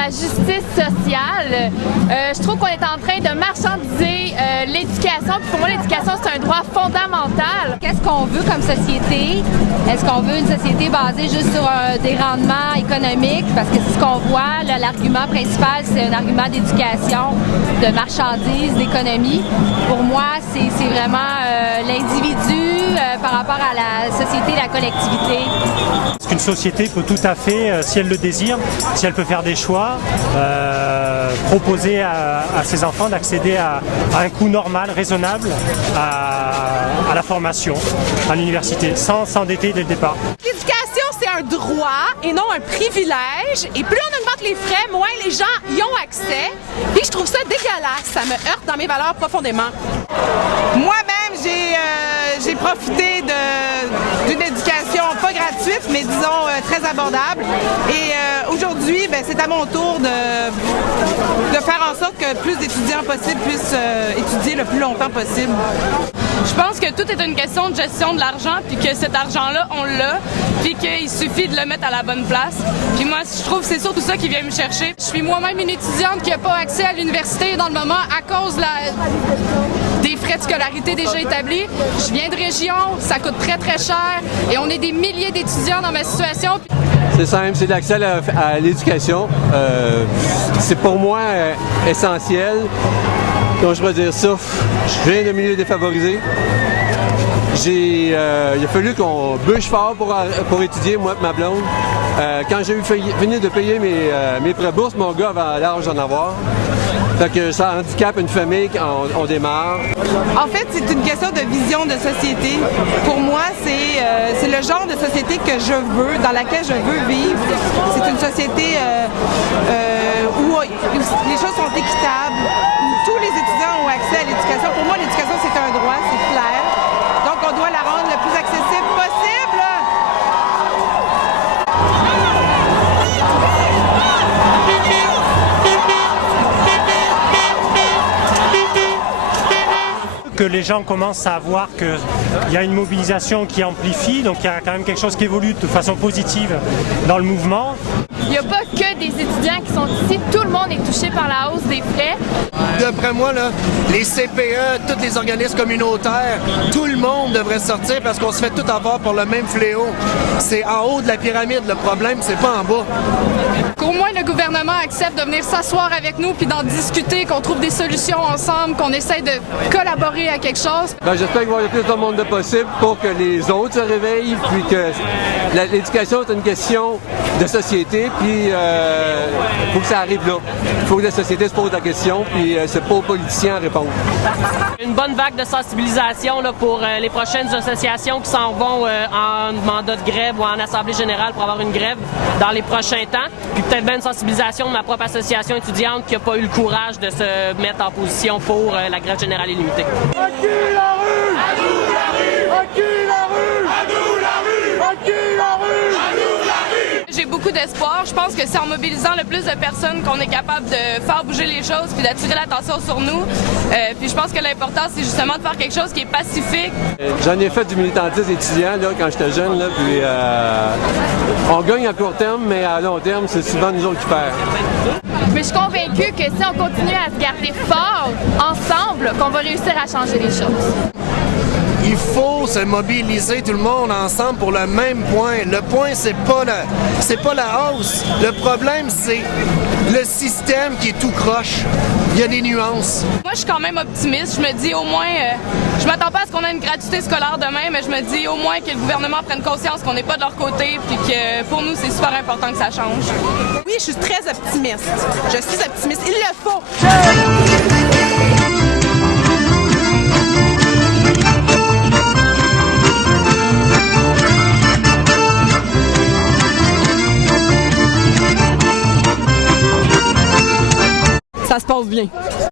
la justice sociale. Je trouve qu'on est en train de marchandiser l'éducation. Puis pour moi, l'éducation, c'est un droit fondamental. Qu'est-ce qu'on veut comme société? Est-ce qu'on veut une société basée juste sur des rendements économiques? Parce que c'est ce qu'on voit. L'argument principal, c'est un argument d'éducation, de marchandises, d'économie. Pour moi, c'est vraiment l'individu par rapport à la société, la collectivité. Une société peut tout à fait, si elle le désire, si elle peut faire des choix, proposer à ses enfants d'accéder à un coût normal, raisonnable, à la formation, à l'université, sans s'endetter dès le départ. L'éducation, c'est un droit et non un privilège. Et plus on augmente les frais, moins les gens y ont accès. Et je trouve ça dégueulasse. Ça me heurte dans mes valeurs profondément. Moi-même, j'ai profité d'une éducation pas gratuite, mais disons très abordable. Et aujourd'hui, c'est à mon tour de faire en sorte que plus d'étudiants possible puissent étudier le plus longtemps possible. Je pense que tout est une question de gestion de l'argent, puis que cet argent-là, on l'a, puis qu'il suffit de le mettre à la bonne place. Puis moi, je trouve que c'est surtout ça qui vient me chercher. Je suis moi-même une étudiante qui n'a pas accès à l'université dans le moment à cause des frais de scolarité déjà établis. Je viens de région, ça coûte très, très cher, et on est des milliers d'étudiants dans ma situation. C'est simple, c'est l'accès à l'éducation. C'est pour moi essentiel. Comment je peux dire ça? Je viens de milieu défavorisé. Il a fallu qu'on bûche fort pour étudier, moi et ma blonde. Quand j'ai fini de payer mes pré-bourses, mon gars avait l'âge d'en avoir. Fait que ça handicape une famille quand on démarre. En fait, c'est une question de vision de société. Pour moi, c'est le genre de société que je veux, dans laquelle je veux vivre. C'est une société où les choses sont équitables, où tous les étudiants ont accès à l'éducation. Pour moi, l'éducation, c'est un droit, c'est clair. Donc, on doit la rendre le plus accessible possible. Que les gens commencent à voir qu'il y a une mobilisation qui amplifie, donc il y a quand même quelque chose qui évolue de façon positive dans le mouvement. Il n'y a pas que des étudiants qui sont ici, tout le monde est touché par la hausse des frais. D'après moi, là, les CPE, tous les organismes communautaires, tout le monde devrait sortir parce qu'on se fait tout avoir pour le même fléau. C'est en haut de la pyramide, le problème, c'est pas en bas. Qu'au moins le gouvernement accepte de venir s'asseoir avec nous puis d'en discuter, qu'on trouve des solutions ensemble, qu'on essaye de collaborer à quelque chose. J'espère qu'il va y avoir le plus de monde possible pour que les autres se réveillent, puis que l'éducation est une question de société, puis il faut que ça arrive là. Il faut que la société se pose la question, puis c'est pas aux politiciens à répondre. Une bonne vague de sensibilisation là, pour les prochaines associations qui s'en vont en mandat de grève ou en assemblée générale pour avoir une grève dans les prochains temps. Puis peut-être bien une sensibilisation de ma propre association étudiante qui n'a pas eu le courage de se mettre en position pour la grève générale illimitée. À qui la rue? À nous la rue! À qui la rue? À nous la rue! À qui la rue? À nous la rue! J'ai beaucoup d'espoir. Je pense que c'est en mobilisant le plus de personnes qu'on est capable de faire bouger les choses puis d'attirer l'attention sur nous. Puis je pense que l'important, c'est justement de faire quelque chose qui est pacifique. J'en ai fait du militantisme étudiant là, quand j'étais jeune, là, puis on gagne à court terme, mais à long terme, c'est souvent nous autres qui perdent. Mais je suis convaincue que si on continue à se garder fort ensemble, qu'on va réussir à changer les choses. Il faut se mobiliser tout le monde ensemble pour le même point. Le point, c'est pas la hausse. Le problème, c'est le système qui est tout croche. Il y a des nuances. Moi, je suis quand même optimiste. Je me dis au moins, je m'attends pas à ce qu'on ait une gratuité scolaire demain, mais je me dis au moins que le gouvernement prenne conscience qu'on n'est pas de leur côté, puis que pour nous, c'est super important que ça change. Oui, je suis très optimiste. Je suis optimiste. Il le faut. Ça se passe bien.